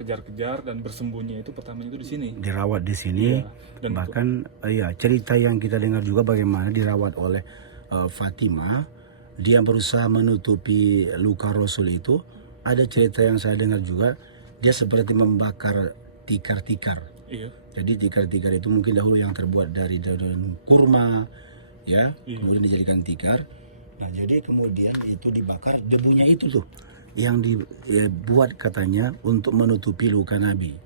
kejar-kejar dan bersembunyi itu pertama itu di sini. Dirawat di sini. Iya, dan Bahkan cerita yang kita dengar juga bagaimana dirawat oleh Fatimah. Dia berusaha menutupi luka Rasul itu. Ada cerita yang saya dengar juga, dia seperti membakar tikar-tikar. iya, Jadi tikar-tikar itu mungkin dahulu yang terbuat dari daun kurma, ya, Iya. kemudian dijadikan tikar. Nah, jadi kemudian itu dibakar, debunya itu tuh yang dibuat katanya untuk menutupi luka Nabi.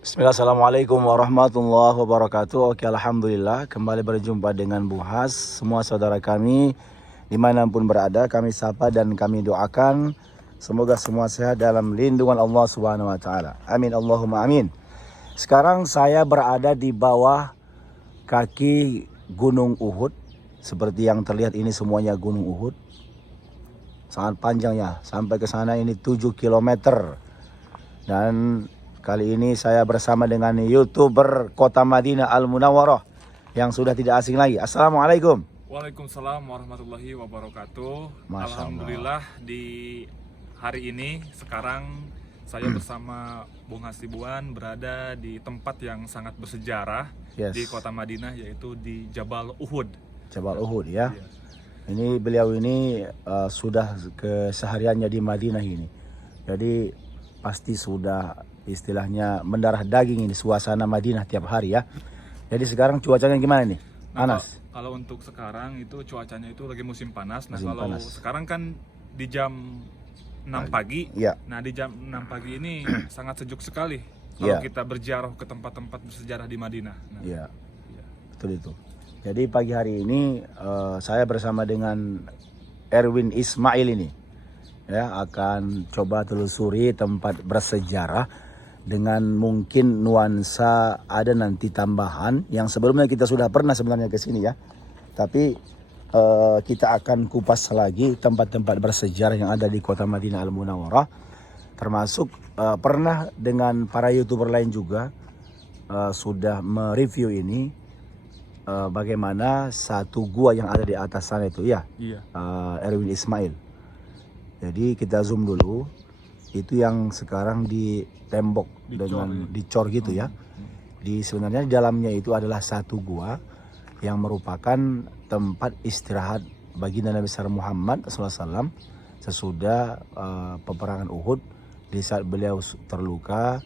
Bismillah, assalamualaikum warahmatullahi wabarakatuh. Oke, alhamdulillah kembali berjumpa dengan Bu Has. Semua saudara kami dimanapun berada, kami sapa dan kami doakan semoga semua sehat dalam lindungan Allah Subhanahu Wa Taala. Amin Allahumma amin. Sekarang saya berada di bawah kaki Gunung Uhud. Seperti yang terlihat ini semuanya Gunung Uhud. Sangat panjang ya, sampai ke sana ini 7 km. Dan kali ini saya bersama dengan YouTuber Kota Madinah Al-Munawwarah yang sudah tidak asing lagi. Assalamualaikum. Waalaikumsalam warahmatullahi wabarakatuh. Masya Alhamdulillah di hari ini sekarang saya bersama Bung Hasibuan berada di tempat yang sangat bersejarah di Kota Madinah, yaitu di Jabal Uhud. Jabal Uhud ya. Iya. Ini beliau ini sudah kesehariannya di Madinah ini. Jadi pasti sudah istilahnya mendarah daging ini suasana Madinah tiap hari ya. Jadi sekarang cuacanya gimana nih? Panas. Kalau untuk sekarang itu cuacanya itu lagi musim panas. Nah, Musim kalau panas. sekarang kan di jam 6 pagi. Iya. Nah, di jam 6 pagi ini sangat sejuk sekali kalau Iya. kita berziarah ke tempat-tempat bersejarah di Madinah. Nah, Iya. Betul itu. Jadi pagi hari ini saya bersama dengan Erwin Ismail ini ya akan coba telusuri tempat bersejarah dengan mungkin nuansa ada nanti tambahan yang sebelumnya kita sudah pernah sebenarnya ke sini ya. Tapi kita akan kupas lagi tempat-tempat bersejarah yang ada di Kota Madinah Al-Munawwarah. Termasuk pernah dengan para YouTuber lain juga sudah mereview ini bagaimana satu gua yang ada di atas sana itu ya. Iya. Erwin Ismail. Jadi kita zoom dulu. Itu yang sekarang di tembok dengan dicor gitu ya. Di sebenarnya di dalamnya itu adalah satu gua yang merupakan tempat istirahat baginda Nabi besar Muhammad SAW sesudah peperangan Uhud, di saat beliau terluka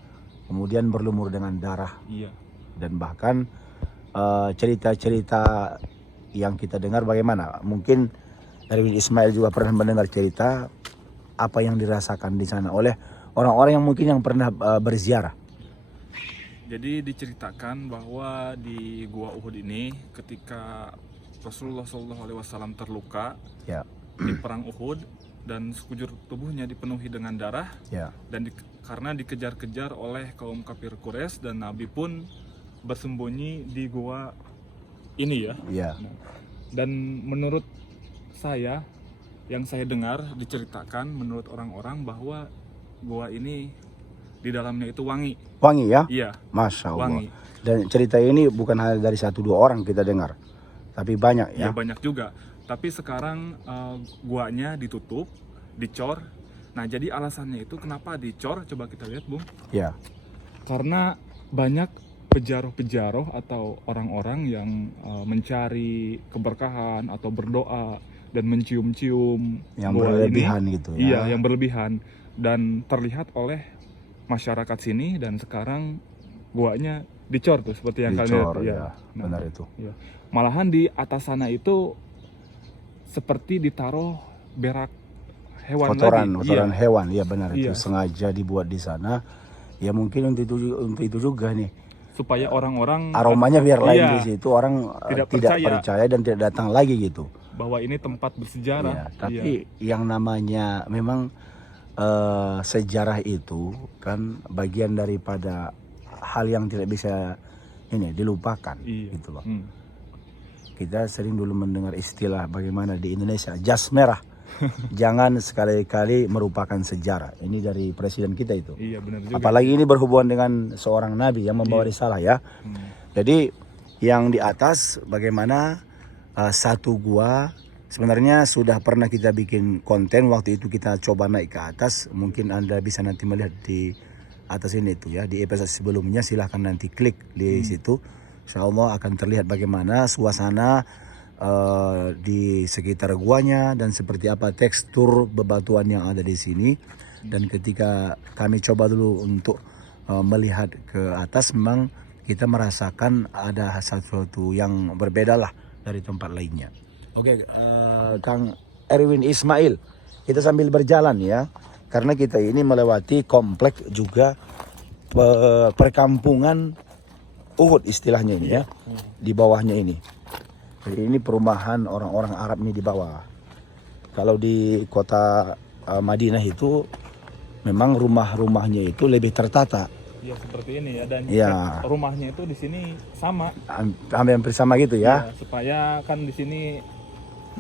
kemudian berlumur dengan darah. Iya. Dan bahkan cerita-cerita yang kita dengar bagaimana? Mungkin Erwin Ismail juga pernah mendengar cerita apa yang dirasakan di sana oleh orang-orang yang mungkin yang pernah berziarah. Jadi diceritakan bahwa di Gua Uhud ini ketika Rasulullah SAW terluka Ya. di perang Uhud dan sekujur tubuhnya dipenuhi dengan darah, Ya. dan karena dikejar-kejar oleh kaum kafir Quraisy dan Nabi pun bersembunyi di gua ini ya. Ya. Dan menurut saya yang saya dengar diceritakan menurut orang-orang bahwa gua ini di dalamnya itu wangi. Wangi ya? Iya. Masya Allah. Wangi. Dan cerita ini bukan hanya dari 1-2 orang kita dengar, tapi banyak ya. Iya, banyak juga. Tapi sekarang guanya ditutup, dicor. Nah, jadi alasannya itu kenapa dicor? Coba kita lihat, Bung. Ya. Karena banyak pejaroh-pejaroh atau orang-orang yang mencari keberkahan atau berdoa dan mencium-cium Yang gua berlebihan ini. gitu ya. Iya, yang berlebihan dan terlihat oleh masyarakat sini, dan sekarang guanya dicor tuh seperti yang kalian lihat. Dicor ya. Nah, Benar itu. iya. Malahan di atas sana itu seperti ditaruh berak hewan Kotoran lagi. hewan, ya benar itu. Iya. Sengaja dibuat di sana. Ya mungkin untuk itu juga nih. Supaya orang-orang Aromanya biar lain iya, di situ, orang tidak tidak percaya. percaya dan tidak datang lagi gitu. bahwa ini tempat bersejarah. Ya, tapi yang namanya memang sejarah itu kan bagian daripada hal yang tidak bisa ini dilupakan Iya. gitu loh. kita sering dulu mendengar istilah bagaimana di Indonesia jas merah. Jangan sekali-kali merupakan sejarah. Ini dari presiden kita itu. Iya, benar juga. Apalagi ini berhubungan dengan seorang nabi yang membawa risalah ya. Jadi yang di atas bagaimana satu gua sebenarnya sudah pernah kita bikin konten waktu itu, kita coba naik ke atas. Mungkin Anda bisa nanti melihat di atas ini tuh ya, di episode sebelumnya. Silahkan nanti klik di situ. Insyaallah akan terlihat bagaimana suasana di sekitar guanya dan seperti apa tekstur bebatuan yang ada di sini. Dan ketika kami coba dulu untuk melihat ke atas, memang kita merasakan ada sesuatu yang berbeda lah dari tempat lainnya. Oke, Kang Erwin Ismail, kita sambil berjalan ya, karena kita ini melewati komplek juga perkampungan Uhud istilahnya ini ya, di bawahnya ini. Jadi ini perumahan orang-orang Arab ini di bawah. Kalau di kota Madinah itu memang rumah-rumahnya itu lebih tertata. Ya seperti ini ya, dan ya, rumahnya itu di sini sama. Hampir sama gitu ya. Supaya kan di sini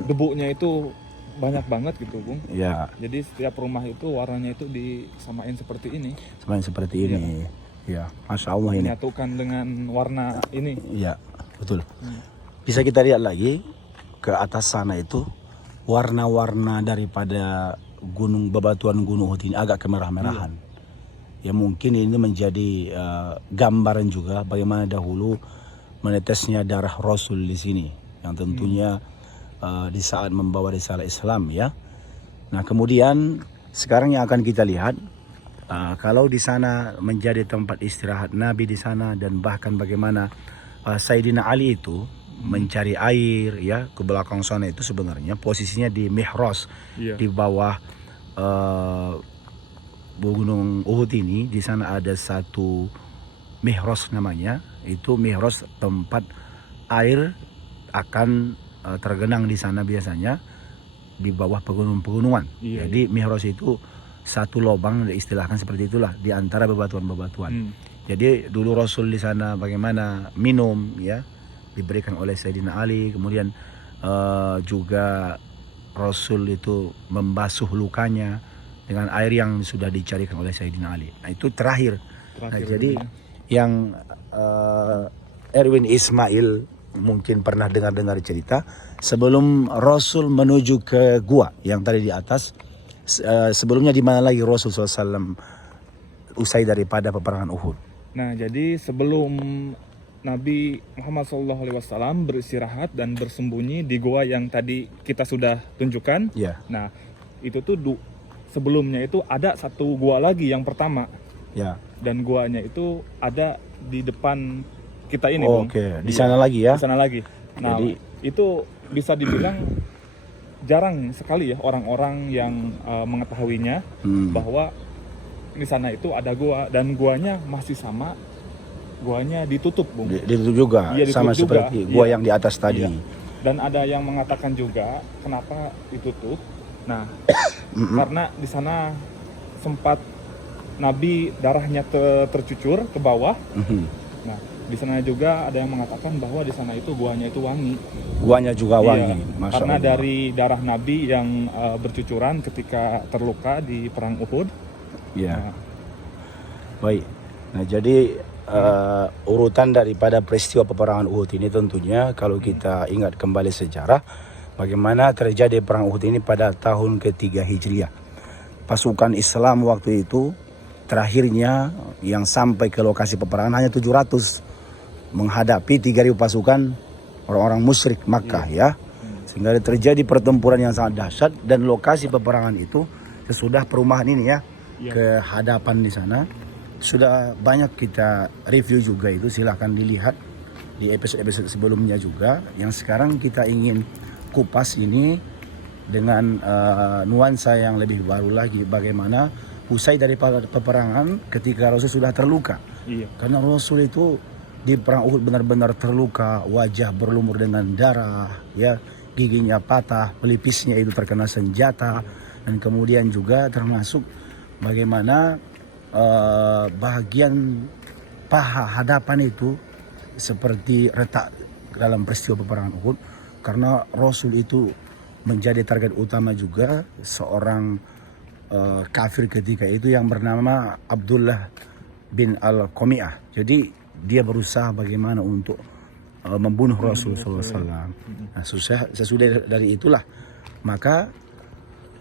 debunya itu banyak banget gitu, Bung. Ya. Jadi setiap rumah itu warnanya itu disamain seperti ini. Samain seperti ini. Ya, Masya Allah ini. Menyatukan dengan warna ini. Iya, betul. Bisa kita lihat lagi ke atas sana itu warna-warna daripada gunung, bebatuan gunung Uhud ini agak kemerah-merahan. Ya mungkin ini menjadi gambaran juga bagaimana dahulu menetesnya darah Rasul di sini, yang tentunya di saat membawa risalah Islam ya. Nah kemudian sekarang yang akan kita lihat kalau di sana menjadi tempat istirahat Nabi di sana, dan bahkan bagaimana Sayyidina Ali itu mencari air ya ke belakang sana. Itu sebenarnya posisinya di Mihras, di bawah Gunung Uhud ini. Di sana ada satu Mihras namanya, itu Mihras tempat air akan tergenang di sana biasanya di bawah pegunungan. Jadi Mihras itu satu lubang, istilahkan seperti itulah, di antara bebatuan-bebatuan. Jadi dulu Rasul di sana bagaimana minum ya, diberikan oleh Sayyidina Ali. Kemudian juga Rasul itu membasuh lukanya dengan air yang sudah dicarikan oleh Sayyidina Ali. Nah itu terakhir. Nah, jadi yang Erwin Ismail mungkin pernah dengar cerita sebelum Rasul menuju ke gua yang tadi di atas. Sebelumnya di mana lagi Rasul SAW usai daripada peperangan Uhud? Nah jadi sebelum Nabi Muhammad SAW beristirahat dan bersembunyi di gua yang tadi kita sudah tunjukkan. Nah itu tuh sebelumnya itu ada satu gua lagi yang pertama. Dan guanya itu ada di depan kita ini, Bung. Di sana lagi ya? Di sana lagi. Nah jadi itu bisa dibilang jarang sekali ya orang-orang yang mengetahuinya bahwa di sana itu ada gua, dan guanya masih sama. Guanya ditutup, Bung. Ditutup juga, sama juga seperti gua yang di atas tadi. Dan ada yang mengatakan juga kenapa ditutup. Nah, karena di sana sempat Nabi darahnya tercucur ke bawah. Nah, di sana juga ada yang mengatakan bahwa di sana itu guanya itu wangi. Guanya juga wangi. Karena dari darah Nabi yang bercucuran ketika terluka di perang Uhud. Baik. Nah, jadi urutan daripada peristiwa peperangan Uhud ini tentunya kalau kita ingat kembali sejarah bagaimana terjadi perang Uhud ini pada tahun ketiga Hijriah. Pasukan Islam waktu itu terakhirnya yang sampai ke lokasi peperangan hanya 700 menghadapi 3.000 pasukan orang-orang musyrik Makkah ya. Sehingga terjadi pertempuran yang sangat dahsyat, dan lokasi peperangan itu sesudah perumahan ini ya, ke hadapan di sana. Sudah banyak kita review juga itu, silahkan dilihat di episode-episode sebelumnya juga. Yang sekarang kita ingin kupas ini dengan nuansa yang lebih baru lagi, bagaimana usai dari peperangan ketika Rasul sudah terluka. Karena Rasul itu di perang Uhud benar-benar terluka, wajah berlumur dengan darah, ya, giginya patah, pelipisnya itu terkena senjata, dan kemudian juga termasuk bagaimana bagian paha hadapan itu seperti retak dalam peristiwa peperangan Uhud, karena Rasul itu menjadi target utama juga seorang kafir ketika itu yang bernama Abdullah bin Al-Qami'ah. Jadi dia berusaha bagaimana untuk membunuh Rasulullah SAW. Nah, sesudah dari itulah maka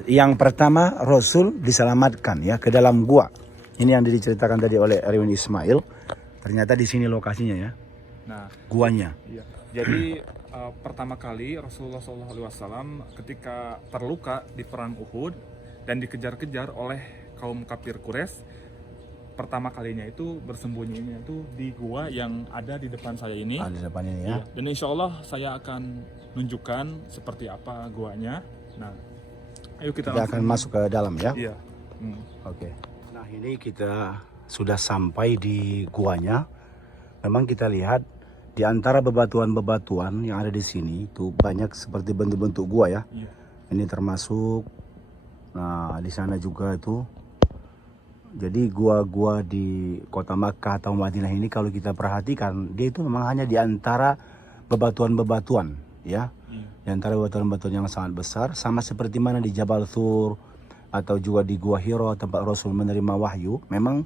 yang pertama Rasul diselamatkan ya ke dalam gua. Ini yang diceritakan tadi oleh Erwin Ismail. Ternyata di sini lokasinya ya. Nah, guanya. Iya. Jadi pertama kali Rasulullah SAW ketika terluka di perang Uhud dan dikejar-kejar oleh kaum kafir Quraisy, pertama kalinya itu bersembunyinya itu di gua yang ada di depan saya ini. Di depan ini ya. Dan insya Allah saya akan tunjukkan seperti apa guanya. Nah, ayo kita akan masuk ke dalam ya. Iya. Oke. Nah, ini kita sudah sampai di guanya. Memang kita lihat di antara bebatuan-bebatuan yang ada di sini itu banyak seperti bentuk-bentuk gua ya. Iya. Ini termasuk, nah di sana juga itu. Jadi gua-gua di kota Makkah atau Madinah ini kalau kita perhatikan dia itu memang hanya di antara bebatuan-bebatuan ya. Di antara bebatuan-bebatuan yang sangat besar, sama seperti mana di Jabal Thur atau juga di Gua Hiro tempat Rasul menerima wahyu. Memang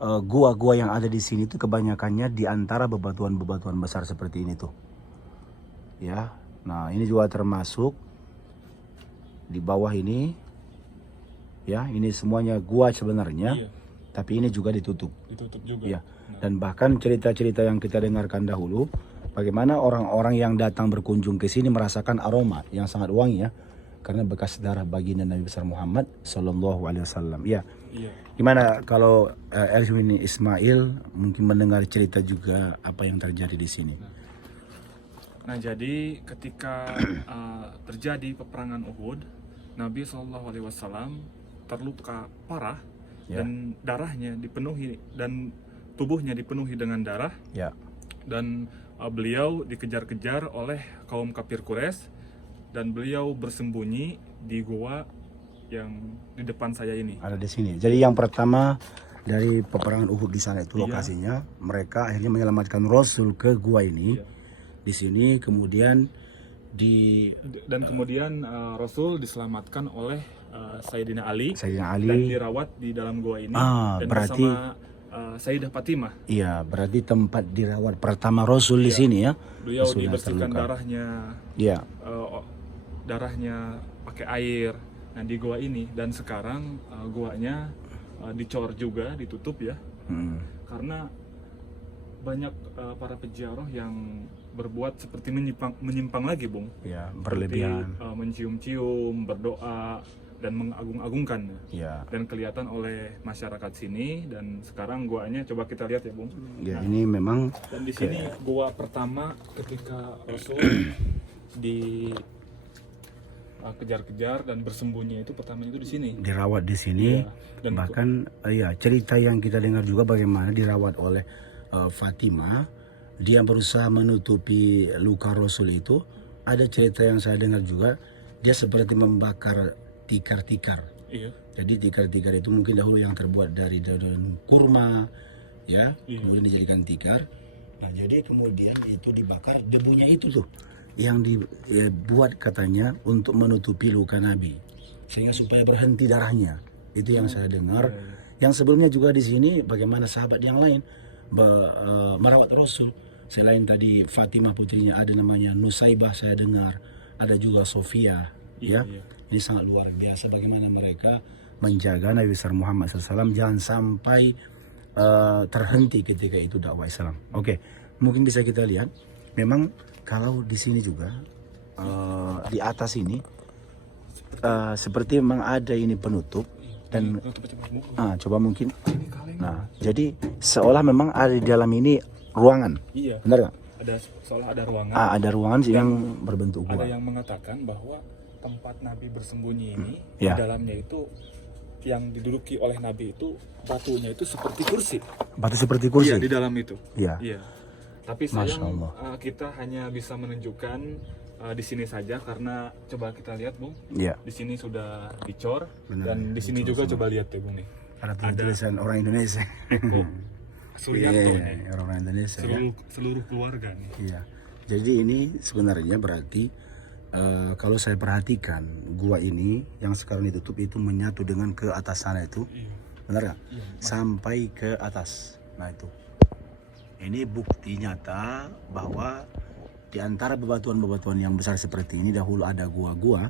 gua-gua yang ada di sini itu kebanyakannya di antara bebatuan-bebatuan besar seperti ini tuh. Ya. Nah, ini juga termasuk di bawah ini. Ya, ini semuanya gua sebenarnya. Iya. Tapi ini juga ditutup. Ditutup juga. Ya. Dan bahkan cerita-cerita yang kita dengarkan dahulu, bagaimana orang-orang yang datang berkunjung ke sini merasakan aroma yang sangat wangi ya, karena bekas darah baginda Nabi besar Muhammad Sallallahu Alaihi Wasallam. Ya. Iya. Gimana kalau Erwin Ismail mungkin mendengar cerita juga apa yang terjadi di sini? Nah, jadi ketika terjadi peperangan Uhud, Nabi Sallallahu Alaihi Wasallam terluka parah Ya. dan darahnya dipenuhi dan tubuhnya dipenuhi dengan darah. Ya. Dan beliau dikejar-kejar oleh kaum kafir Quraisy dan beliau bersembunyi di gua yang di depan saya ini. Ada di sini. Jadi yang pertama dari peperangan Uhud di sana itu Iya. lokasinya, mereka akhirnya menyelamatkan Rasul ke gua ini. Iya. Di sini kemudian Dan kemudian Rasul diselamatkan oleh Sayyidina Ali Sayyidina dan Ali. dirawat di dalam gua ini dan Berarti bersama Sayyidah Fatimah. iya, berarti tempat dirawat pertama Rasul di sini ya. Beliau Rasul yang dibersihkan terluka. darahnya, Iya. darahnya pakai air. Nah, di gua ini dan sekarang guanya dicor juga, ditutup ya, karena banyak para peziarah yang berbuat seperti menyimpang lagi, Bung. Ya, berlebihan. Seperti, mencium-cium, berdoa dan mengagung-agungkan. Ya. Dan kelihatan oleh masyarakat sini. Dan sekarang guanya coba kita lihat ya, Bung. Ya, ini memang Dan di sini gua pertama ketika Rasul di kejar-kejar dan bersembunyi itu pertama itu di sini. dirawat di sini. Iya, dan Bahkan ya cerita yang kita dengar juga bagaimana dirawat oleh Fatimah, dia berusaha menutupi luka Rasul itu. Ada cerita yang saya dengar juga, dia seperti membakar tikar-tikar. Iya. Jadi tikar-tikar itu mungkin dahulu yang terbuat dari daun kurma, ya, Iya. kemudian dijadikan tikar. Nah, jadi kemudian itu dibakar, debunya itu tuh yang dibuat katanya untuk menutupi luka Nabi, sehingga supaya berhenti darahnya. Itu yang saya dengar. Yang sebelumnya juga di sini bagaimana sahabat yang lain merawat Rasul. Selain tadi Fatimah putrinya, ada namanya Nusaibah saya dengar, ada juga Sofia. Iya, Ya, iya. ini sangat luar biasa bagaimana mereka menjaga Nabi besar Muhammad SAW jangan sampai terhenti ketika itu dakwah Islam. Oke, mungkin bisa kita lihat. Memang kalau di sini juga di atas ini seperti memang ada ini penutup dan coba mungkin. Nah, jadi seolah memang ada di dalam ini ruangan. Iya. Benar nggak? Seolah ada ruangan. Ada ruangan yang berbentuk gua. Ada yang mengatakan bahwa tempat Nabi bersembunyi ini Ya. di dalamnya itu yang diduduki oleh Nabi itu batunya itu seperti kursi. Batu seperti kursi. Iya, di dalam itu. Iya. Iya. Tapi Masya sayang Allah. kita hanya bisa menunjukkan di sini saja karena coba kita lihat, Bung. Iya. Di sini sudah dicor. Benar, Dan di sini juga coba lihat ya, Bung nih. Ada tulisan orang Indonesia. Eko Suryanto nih. Orang Indonesia ya. Seluruh keluarga nih. Iya. Jadi ini sebenarnya berarti kalau saya perhatikan gua ini yang sekarang ditutup itu menyatu dengan ke atas sana itu, benar nggak? Sampai ke atas. Nah itu, ini bukti nyata bahwa di antara bebatuan-bebatuan yang besar seperti ini dahulu ada gua-gua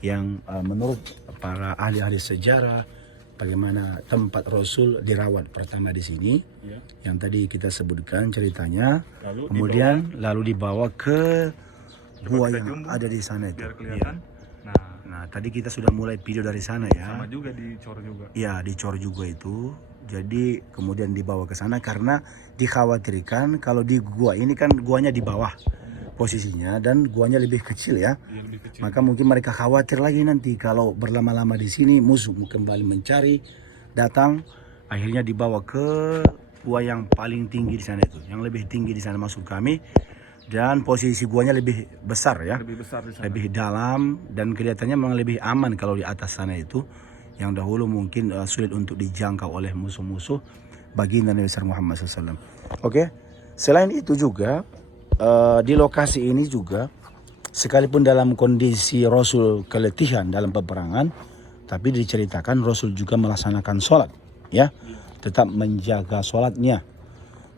yang menurut para ahli-ahli sejarah bagaimana tempat Rasul dirawat pertama di sini, yang tadi kita sebutkan ceritanya, kemudian lalu dibawa ke gua yang ada di sana itu. Biar kelihatan. Nah, tadi kita sudah mulai video dari sana ya. Sama juga dicor juga. Ya, dicor juga itu. Jadi kemudian dibawa ke sana karena dikhawatirkan kalau di gua ini kan guanya di bawah posisinya dan guanya lebih kecil ya. Lebih kecil. Maka mungkin mereka khawatir lagi nanti kalau berlama-lama di sini musuh kembali mencari, datang, akhirnya dibawa ke gua yang paling tinggi di sana itu, yang lebih tinggi di sana maksud kami. Dan posisi guanya lebih besar ya, lebih besar di sana. lebih dalam dan kelihatannya memang lebih aman kalau di atas sana itu, yang dahulu mungkin sulit untuk dijangkau oleh musuh-musuh baginda Nabi besar Muhammad SAW. Oke, selain itu juga di lokasi ini juga sekalipun dalam kondisi Rasul keletihan dalam peperangan, tapi diceritakan Rasul juga melaksanakan sholat ya, tetap menjaga sholatnya.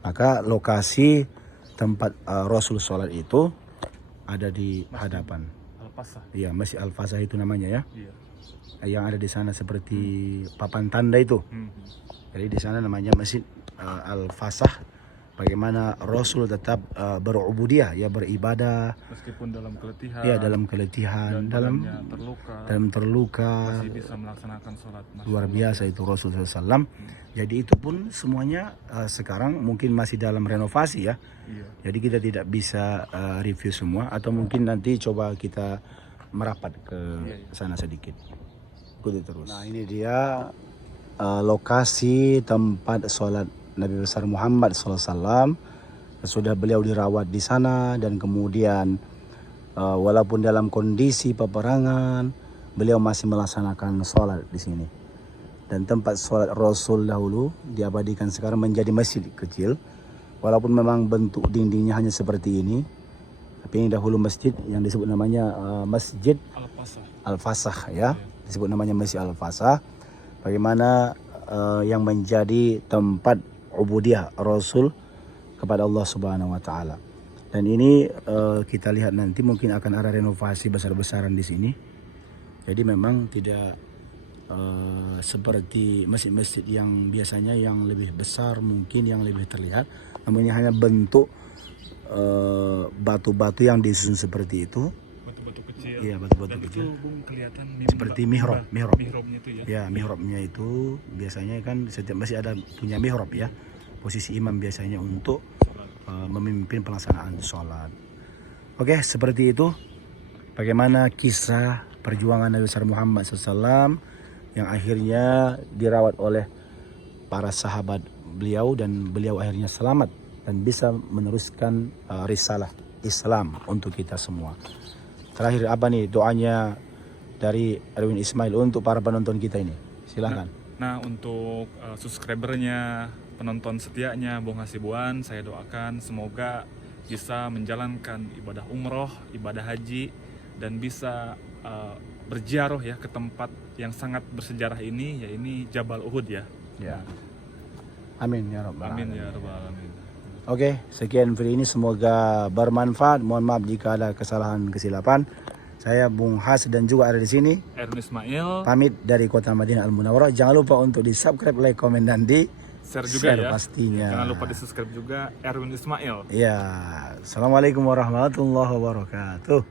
Maka lokasi tempat Rasul sholat itu ada di hadapan. Al-Fasah. Iya, Masjid Al-Fasah itu namanya ya. Iya. Yang ada di sana seperti papan tanda itu. Jadi di sana namanya Masjid Al-Fasah. Bagaimana Rasul tetap berubudiyah ya, beribadah Meskipun dalam keletihan. ya, dalam keletihan, dalam terluka. Masih bisa melaksanakan sholat. Luar biasa itu Rasul SAW. Jadi itu pun semuanya sekarang mungkin masih dalam renovasi ya. Iya. Jadi kita tidak bisa review semua, atau mungkin nanti coba kita merapat ke sana sedikit. Ikuti terus. Nah ini dia lokasi tempat sholat Nabi besar Muhammad SAW. Sudah beliau dirawat di sana dan kemudian walaupun dalam kondisi peperangan, beliau masih melaksanakan sholat di sini. Dan tempat sholat Rasul dahulu diabadikan sekarang menjadi masjid kecil. Walaupun memang bentuk dindingnya hanya seperti ini, tapi ini dahulu masjid yang disebut namanya Masjid Al-Fasah ya. Disebut namanya Masjid Al-Fasah. Bagaimana yang menjadi tempat ubudiyah Rasul kepada Allah Subhanahu wa taala. Dan ini kita lihat nanti mungkin akan ada renovasi besar-besaran di sini. Jadi memang tidak seperti masjid-masjid yang biasanya yang lebih besar, mungkin yang lebih terlihat. Namun ini hanya bentuk batu-batu yang disusun seperti itu. Batu-batu kecil. Iya, batu-batu kecil. Itu kelihatan Seperti mihrab. Mihrabnya itu ya. Ya, mihrabnya itu biasanya kan setiap masjid ada punya mihrab ya. Posisi imam biasanya untuk memimpin pelaksanaan sholat. Oke, seperti itu. Bagaimana kisah perjuangan Nabi besar Muhammad SAW yang akhirnya dirawat oleh para sahabat beliau, dan beliau akhirnya selamat dan bisa meneruskan risalah Islam untuk kita semua. Terakhir apa nih doanya dari Erwin Ismail untuk para penonton kita ini? Silahkan. Nah untuk subscribernya, penonton setianya Bung Hasibuan, saya doakan semoga bisa menjalankan ibadah umroh, ibadah haji, dan bisa berziarah ya ke tempat yang sangat bersejarah ini, yaitu Jabal Uhud ya. Ya. Amin ya rabbal Amin alamin. ya rabbal alamin. Oke, sekian video ini, semoga bermanfaat. Mohon maaf jika ada kesalahan kesilapan. Saya Bung Has dan juga ada di sini Erwin Ismail. pamit dari Kota Madinah Al Munawwarah. Jangan lupa untuk di-subscribe, like, komen, dan share juga ya. Pastinya. Jangan lupa di-subscribe juga Erwin Ismail. Ya, assalamualaikum warahmatullahi wabarakatuh.